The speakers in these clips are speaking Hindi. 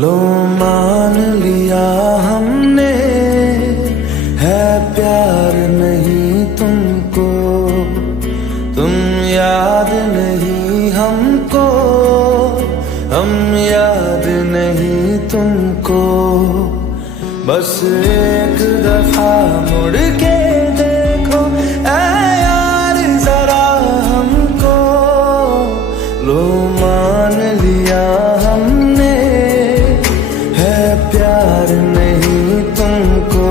लो मान लिया हमने, है प्यार नहीं तुमको, तुम याद नहीं हमको, हम याद नहीं तुमको। बस एक दफा मुड़ के देखो ऐ यार जरा हमको, लो मान लिया हमने, है प्यार नहीं तुमको,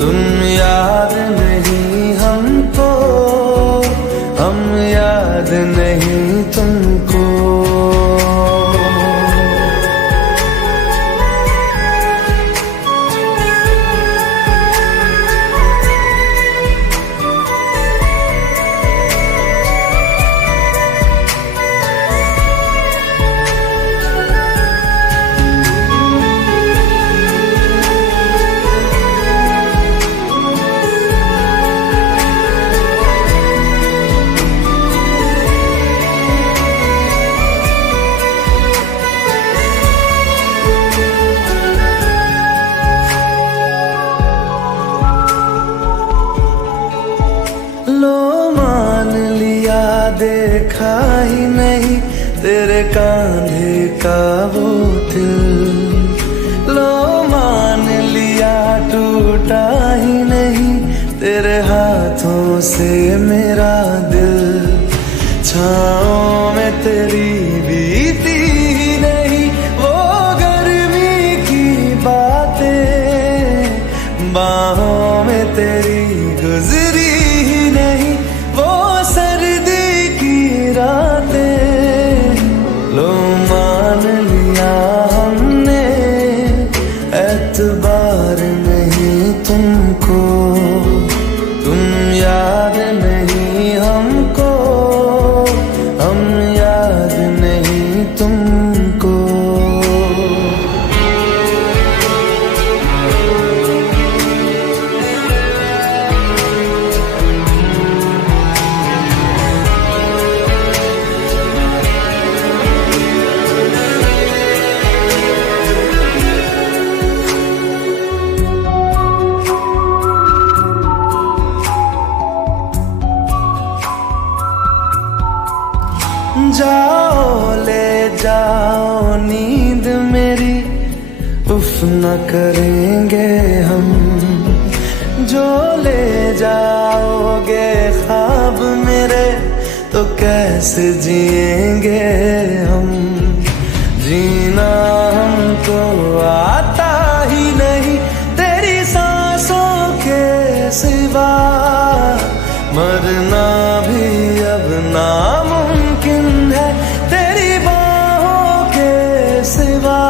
तुम याद नहीं हमको, हम याद नहीं तुमको। लो मान लिया देखा ही नहीं तेरे कांधे का वो दिल, लो मान लिया टूटा ही नहीं तेरे हाथों से मेरा दिल। छाँव में तेरी बीती ही नहीं वो गर्मी की बातें, बाहों में तेरी गुजरी ही नहीं वो सर्दी की रातें। लो मान लिया हमने, एतबार नहीं तुमको, तुम याद नहीं हमको, हम याद नहीं तुमको। जाओ ले जाओ नींद मेरी, उफ न करेंगे हम, जो ले जाओगे ख्वाब मेरे तो कैसे जिएंगे हम। जीना हमको आता ही नहीं तेरी सांसों के सिवा, मरना भी अब नामुमकिन है तेरी बाहों के सिवा।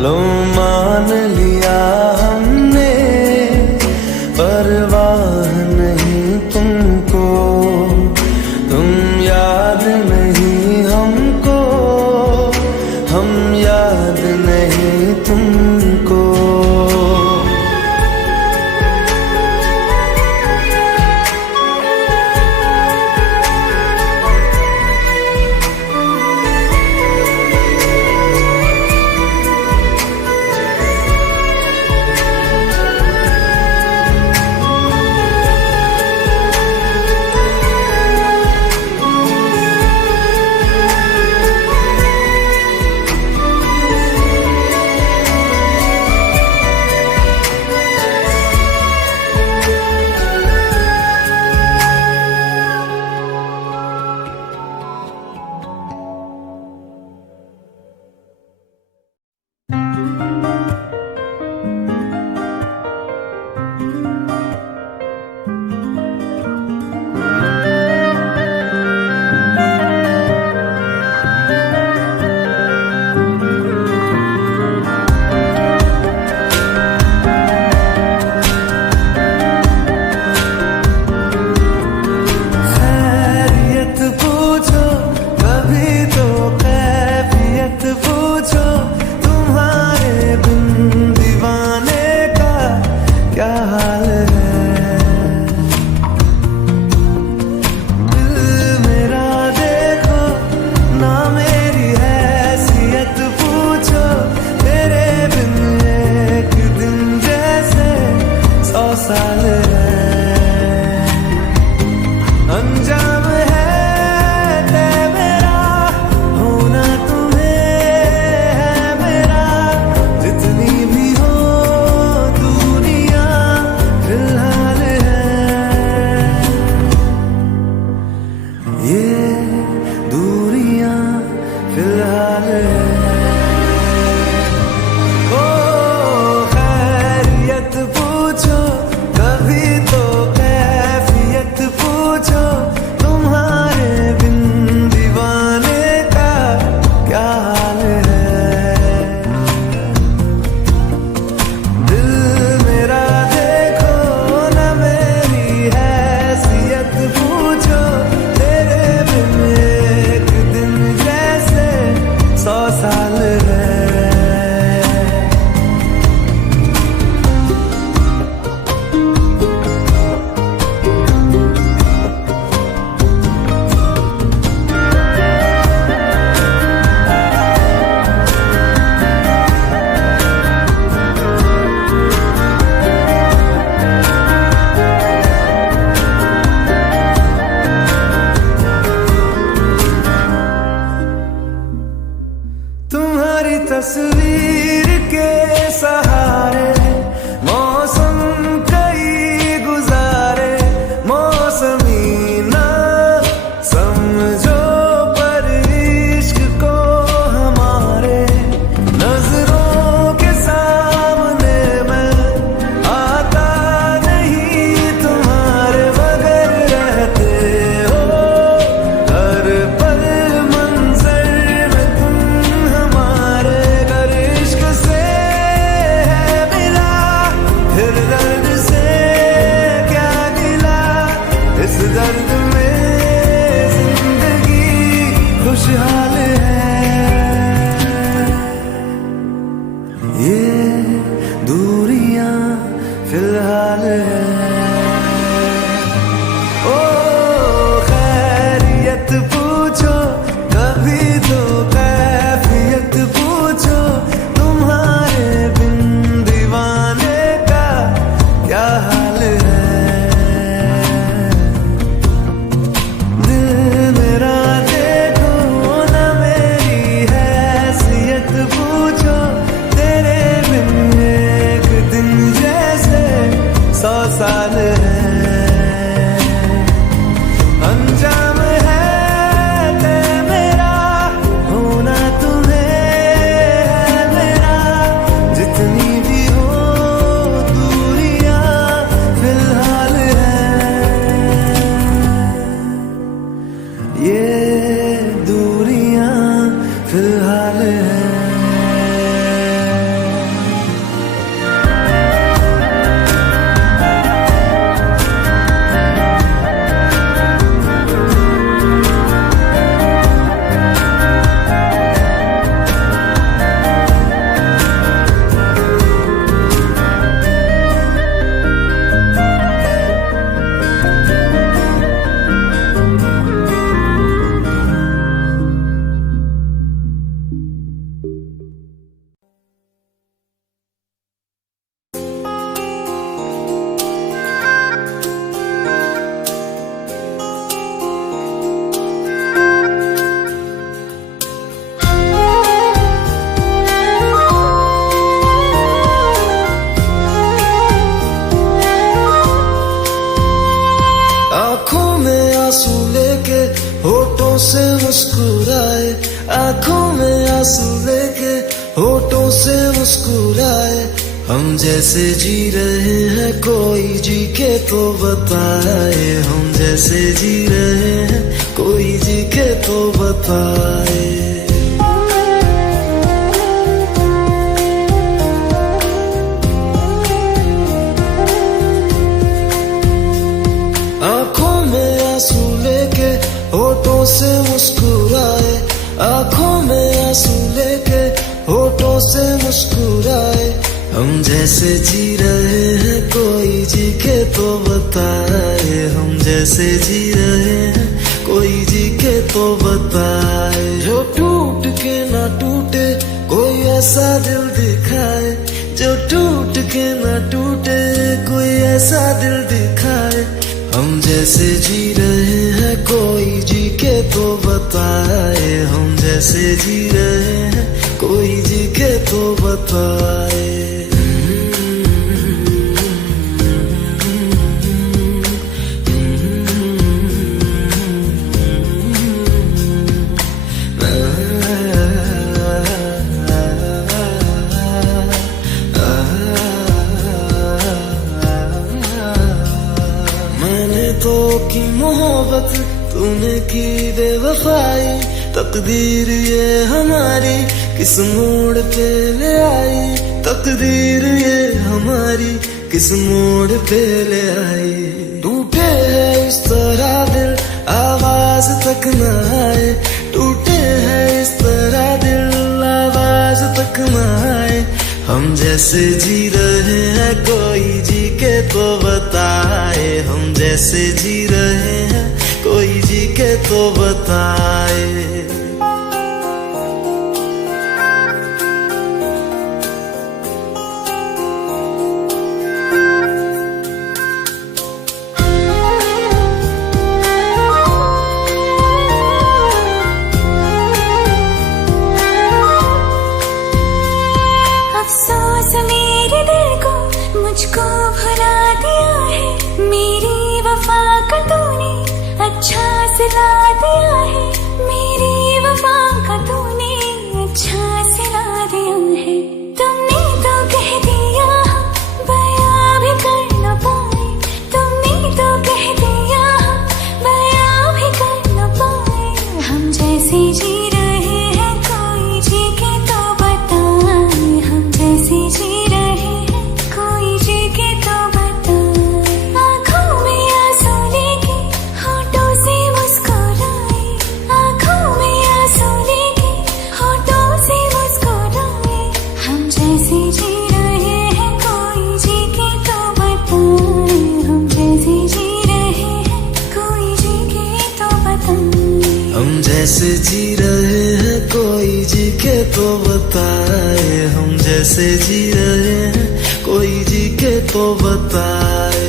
लो मान लिया हमने, परवाह नहीं तुमको, तुम याद नहीं तस्वीर के सहारे मौसम कई गुजारे, मौसमी ना समझो पर इश्क को हमारे, नजरों के सामने मैं आता नहीं तुम्हारे, मगर रहते हो हर पल मंजर में तुम हमारे। अगर इश्क से है मिला फिर दर्द से क्या गिला, इस दर्द में जिंदगी खुशहाल है। ये दूरियां फिलहाल है। ओ खैरियत पूछो कभी तो कैफियत पूछो, तुम्हारे बिन दीवाने का क्या हाल है। दिल मेरा देखो ना मेरी हैसियत पूछो, तेरे बिन एक दिन जैसे 100 साल है। अंजाम है मेरा होना तुम्हें है मेरा, जितनी भी हो दूरियां फिलहाल है। ये दूरियां फिलहाल है। आंखों में आंसू लेके होठों से मुस्कुराए, आंखों में आंसू लेके होठों से मुस्कुराए, हम जैसे जी रहे हैं कोई जी के तो बताए, हम जैसे जी रहे हैं कोई जी के तो बताए। आंखों में आंसू लेके होठों से मुस्कुराए, आंखों में आंसू लेके होठों से मुस्कुराए, हम जैसे जी रहे हैं कोई जी के तो बताए, हम जैसे जी रहे हैं कोई जी के तो बताए। जो टूट के ना टूटे कोई ऐसा दिल दिखाए, जो टूट के ना टूटे कोई ऐसा दिल दिखाए, हम जैसे जी रहे हैं कोई जी के तो बताए, हम जैसे जी रहे हैं कोई जी के तो बताए। तो की मोहब्बत तूने की बेवफाई, तकदीर ये हमारी किस मोड़ पे ले आई, तकदीर ये हमारी किस मोड़ पे ले आई। टूटे है इस तरह दिल आवाज तक न आए, टूटे है इस तरह दिल आवाज तक न आए, हम जैसे जी रहे हैं कोई जी के तो बताए, हम जैसे जी रहे हैं कोई जी के तो बताए। बदला दिया है, मेरी वफा का तूने अच्छा सिला दिया है। तुमने तो कह दिया बयां भी कर न पाए, तुमने तो कह दिया बयां भी कर न पाए। हम जैसे जी रहे हैं कोई जी के तो बताए, हम जैसे जी रहे हैं कोई जी के तो बताए। आँखों में आंसू लेके होठों से मुस्कुराए, आँखों में आंसू लेके होठों से मुस्कुराए। हम जैसे जी रहे हैं कोई जी के तो बताए, हम जैसे जी रहे हैं कोई जी के तो बताए। हम जैसे जी रहे हैं कोई जी के तो बताए, हम जैसे जी रहे हैं कोई जी के तो बताए।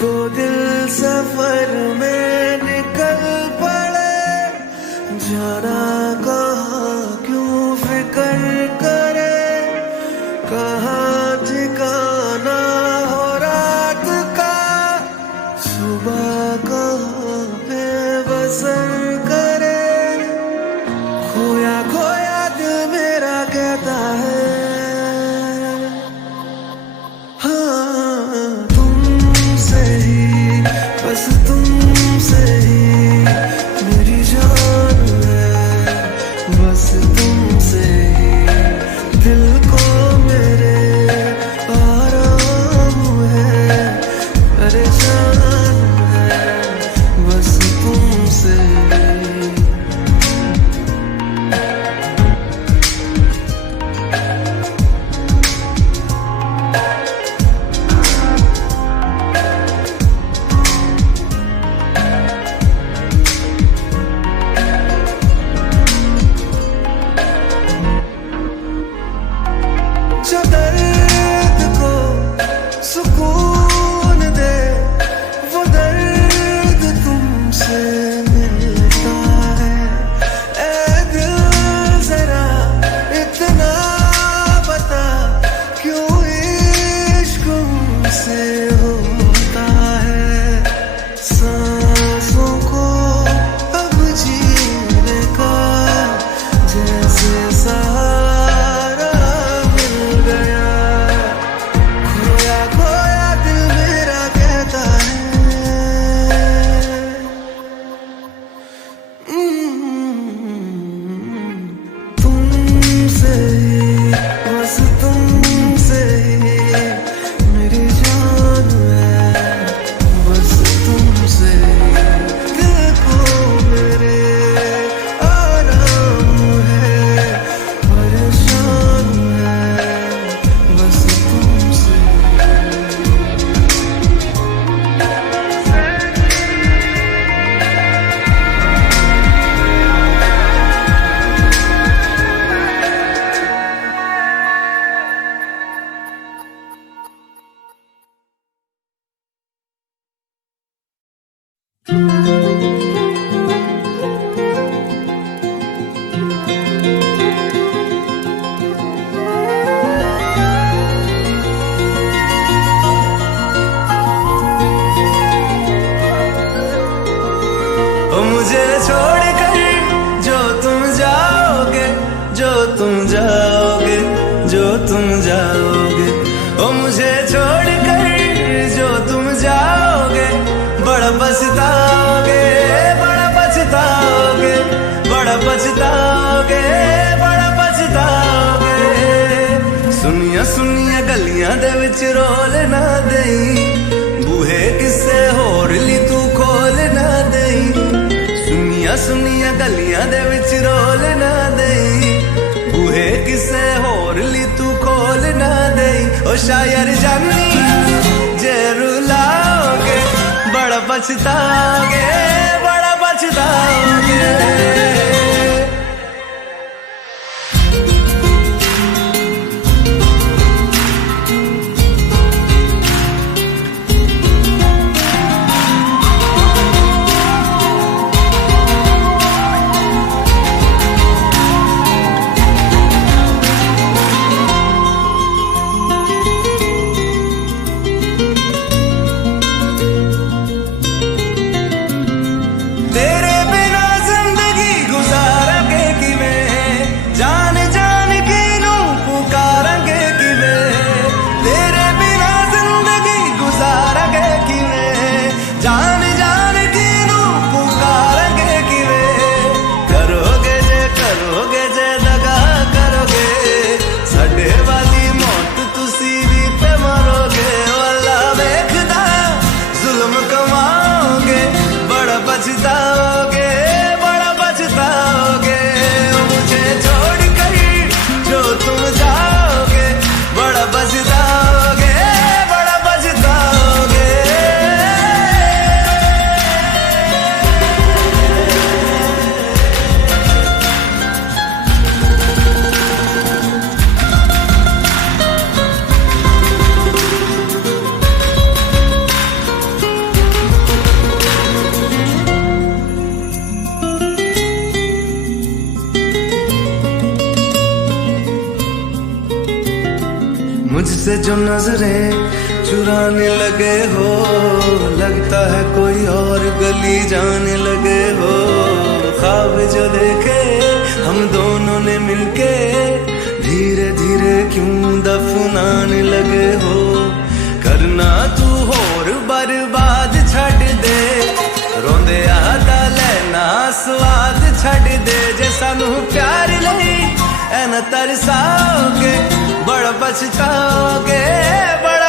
दो दिल सफर में निकल पड़े, जाना कहाँ क्यों फिकर करे, कहाँ ठिकाना हो रात का, सुबह कहाँ पे बसर करे। खोया खोया दिल मेरा कहता है, हाँ तुमसे ही, बस तुमसे ही मेरी जान है, बस तुमसे ही दिल को मेरे आराम है, परेशान है बस तुमसे ही। जो दर्द को सुकून दे, वो दर्द तुमसे मिलता है। ऐ दिल जरा इतना बता, क्यों इश्क मुझसे होता है। सांसों को अब जीने का जैसे सहारा मिल गया, खोया खोया दिल मेरा कहता है, तुमसे ही, बस तुमसे ही मेरी जान है, बस तुमसे ही दिल को मेरे आराम है, परेशान है बस तुमसे। ओ मुझे छोड़कर जो तुम जाओगे, जो तुम जाओगे, जो तुम जाओगे, ओ मुझे छोड़कर जो तुम जाओगे, बड़ा पछताओगे, बड़ा पछताओगे, बड़ा पछताओगे, बड़ा पछताओगे। सुनिया सुनिया गलियां दे विच रोल ना देई, बूहे किसे होर ली तू खोल ना देई। सुनिया सुनिया गलियां दे विच रोल ना देई, बूहे किसे होर ली तू खोल ना देई। ओ शायर जानी जे रुलाओगे, पछताओगे, बड़ा पछताओगे। तेरे बिना जिंदगी गुजारांगे किवें, जान जान की नू पुकारांगे किवें। तेरे बिना जिंदगी गुजारांगे किवें, जान जान की नू पुकारांगे किवें। करोगे जे दगा करोगे, साडे वाली मौत तुसी भी ते मरोगे। वाला वेखदा जुल्म कमाओगे, बड़ा पछताओगे, बड़ा पछताओगे। मुझे छोड़ कर जो तुम जाओगे, बड़ा पछताओगे, बड़ा पछताओगे। मुझसे जो नजरें चुराने लगे हो, लगता है कोई और गली जाने लगे हो। ख्वाब जो देखे हम दोनों ने मिलके, धीरे धीरे क्यों दफनाने लगे हो। करना तू होर बर्बाद छड़ दे, रोंदे आदा लेना स्वाद छड़ दे। जे सानू प्यार लई ऐन तरसाओगे, बड़ा पछताओगे, बड़ा